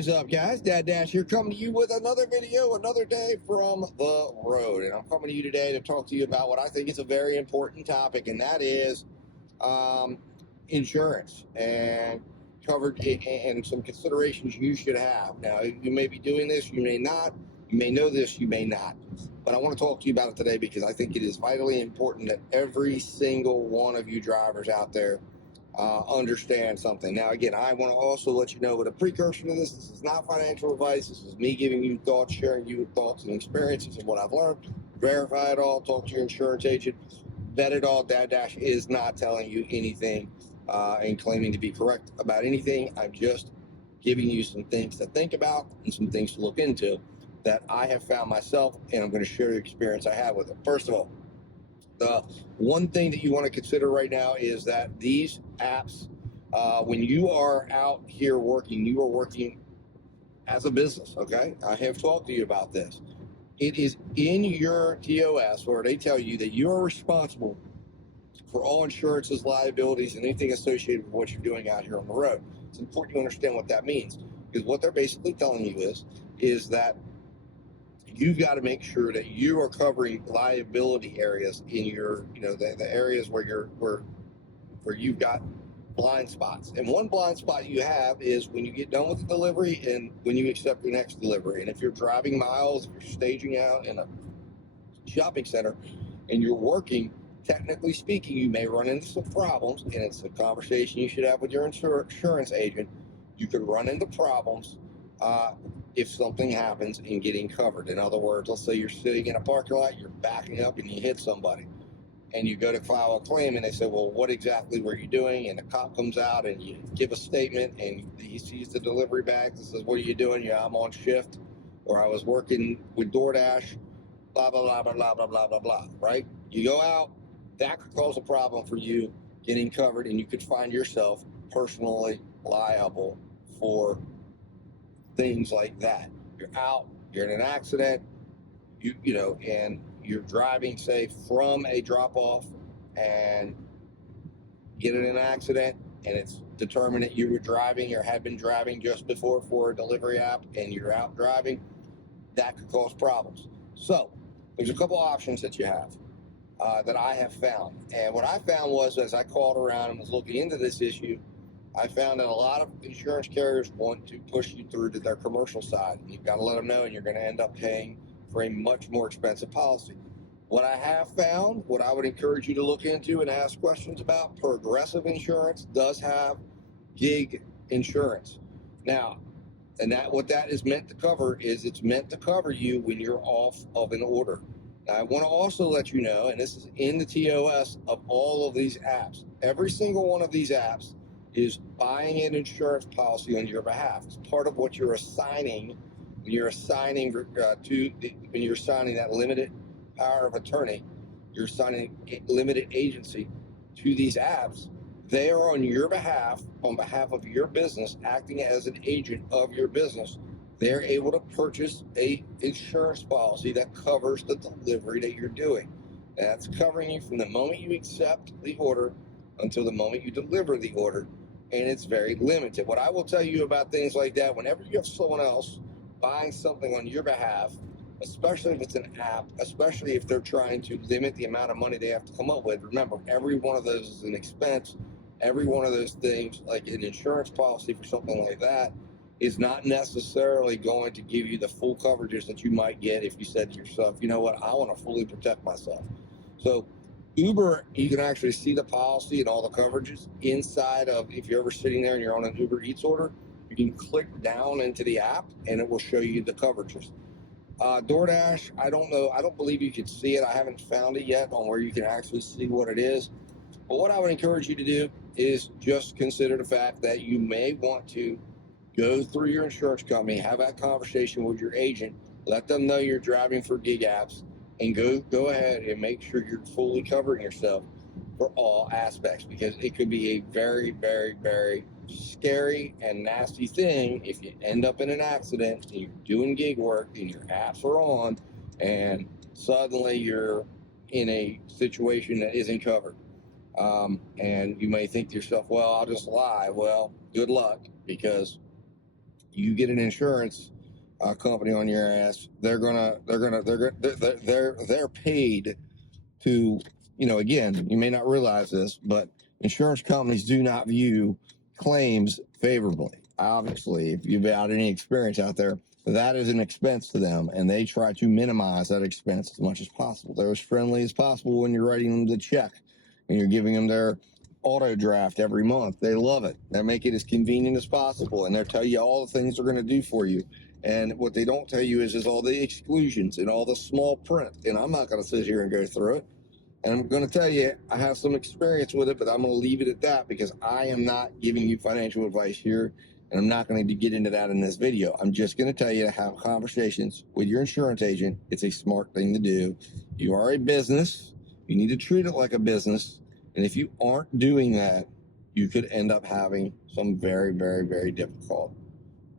is up, guys? Dad Dash here, coming to you with another video, another day from the road. And I'm coming to you today to talk to you about what I think is a very important topic, and that is insurance and covered and some considerations you should have. Now, you may be doing this, you may not. You may know this, you may not. But I want to talk to you about it today because I think it is vitally important that every single one of you drivers out there understand something. Now, again, I want to also let you know, with a precursor to this is not financial advice. This is me giving you thoughts, sharing you thoughts and experiences of what I've learned. Verify it all, talk to your insurance agent, vet it all. Dad Dash is not telling you anything and claiming to be correct about anything. I'm just giving you some things to think about and some things to look into that I have found myself, and I'm going to share the experience I have with it. First of all, the one thing that you want to consider right now is that these apps, when you are out here working, you are working as a business, okay? I have talked to you about this. It is in your TOS where they tell you that you are responsible for all insurances, liabilities, and anything associated with what you're doing out here on the road. It's important to understand what that means, because what they're basically telling you is that you've got to make sure that you are covering liability areas in your, the areas where you've got blind spots. And one blind spot you have is when you get done with the delivery and when you accept your next delivery. And if you're driving miles, if you're staging out in a shopping center and you're working, technically speaking, you may run into some problems, and it's a conversation you should have with your insurance agent. You could run into problems if something happens in getting covered. In other words, let's say you're sitting in a parking lot, you're backing up and you hit somebody, and you go to file a claim, and they say, well, what exactly were you doing? And the cop comes out and you give a statement, and he sees the delivery bags and says, what are you doing? Yeah, I'm on shift, or I was working with DoorDash, blah, blah, blah, blah, blah, blah, blah, blah, blah, right? You go out, that could cause a problem for you getting covered, and you could find yourself personally liable for things like that. You're out, you're in an accident, and you're driving, say, from a drop-off, and get in an accident, and it's determined that you were driving or had been driving just before for a delivery app, and you're out driving. That could cause problems. So there's a couple options that you have that I have found. And what I found was, as I called around and was looking into this issue, I found that a lot of insurance carriers want to push you through to their commercial side. You've got to let them know, and you're going to end up paying for a much more expensive policy. What I have found, what I would encourage you to look into and ask questions about, Progressive Insurance does have gig insurance. Now, and what that is meant to cover is it's meant to cover you when you're off of an order. Now, I want to also let you know, and this is in the TOS of all of these apps, every single one of these apps is buying an insurance policy on your behalf. It's part of what you're assigning when you're assigning that limited power of attorney. You're assigning limited agency to these apps. They are on your behalf, on behalf of your business, acting as an agent of your business. They're able to purchase a insurance policy that covers the delivery that you're doing. That's covering you from the moment you accept the order until the moment you deliver the order, and it's very limited. What I will tell you about things like that, whenever you have someone else buying something on your behalf, especially if it's an app, especially if they're trying to limit the amount of money they have to come up with, remember, every one of those is an expense. Every one of those things, like an insurance policy for something like that, is not necessarily going to give you the full coverages that you might get if you said to yourself, you know what, I want to fully protect myself. So Uber, you can actually see the policy and all the coverages inside of, if you're ever sitting there and you're on an Uber Eats order, you can click down into the app and it will show you the coverages. DoorDash, I don't know, I don't believe you can see it. I haven't found it yet on where you can actually see what it is. But what I would encourage you to do is just consider the fact that you may want to go through your insurance company, have that conversation with your agent, let them know you're driving for gig apps, and go ahead and make sure you're fully covering yourself for all aspects, because it could be a very, very, very scary and nasty thing if you end up in an accident and you're doing gig work and your apps are on and suddenly you're in a situation that isn't covered. And you may think to yourself, well, I'll just lie. Well, good luck, because you get an insurance company on your ass, they're paid to, you know, again, you may not realize this, but insurance companies do not view claims favorably. Obviously, if you've had any experience out there, that is an expense to them, and they try to minimize that expense as much as possible. They're as friendly as possible when you're writing them the check and you're giving them their auto draft every month. They love it. They make it as convenient as possible, and they'll tell you all the things they're going to do for you. And what they don't tell you is all the exclusions and all the small print. And I'm not going to sit here and go through it. And I'm going to tell you, I have some experience with it, but I'm going to leave it at that because I am not giving you financial advice here. And I'm not going to get into that in this video. I'm just going to tell you to have conversations with your insurance agent. It's a smart thing to do. You are a business. You need to treat it like a business. And if you aren't doing that, you could end up having some very, very, very difficult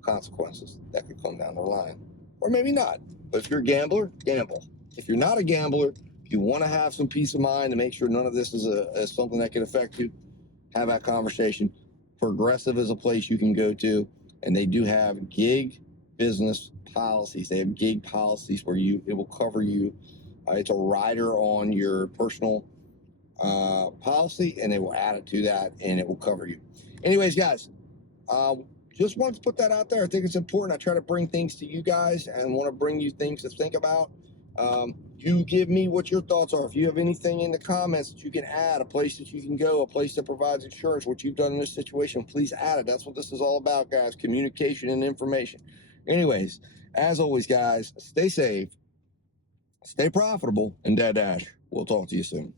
consequences that could come down the line. Or maybe not. But if you're a gambler, gamble. If you're not a gambler, if you want to have some peace of mind to make sure none of this is something that can affect you, have that conversation. Progressive is a place you can go to, and they do have gig business policies. They have gig policies where it will cover you. It's a rider on your personal policy, and they will add it to that, and it will cover you. Anyways, guys, just wanted to put that out there. I think it's important. I try to bring things to you guys and want to bring you things to think about. You give me what your thoughts are. If you have anything in the comments that you can add, a place that you can go, a place that provides insurance, what you've done in this situation, please add it. That's what this is all about, guys, communication and information. Anyways, as always, guys, stay safe, stay profitable, and Dash. We'll talk to you soon.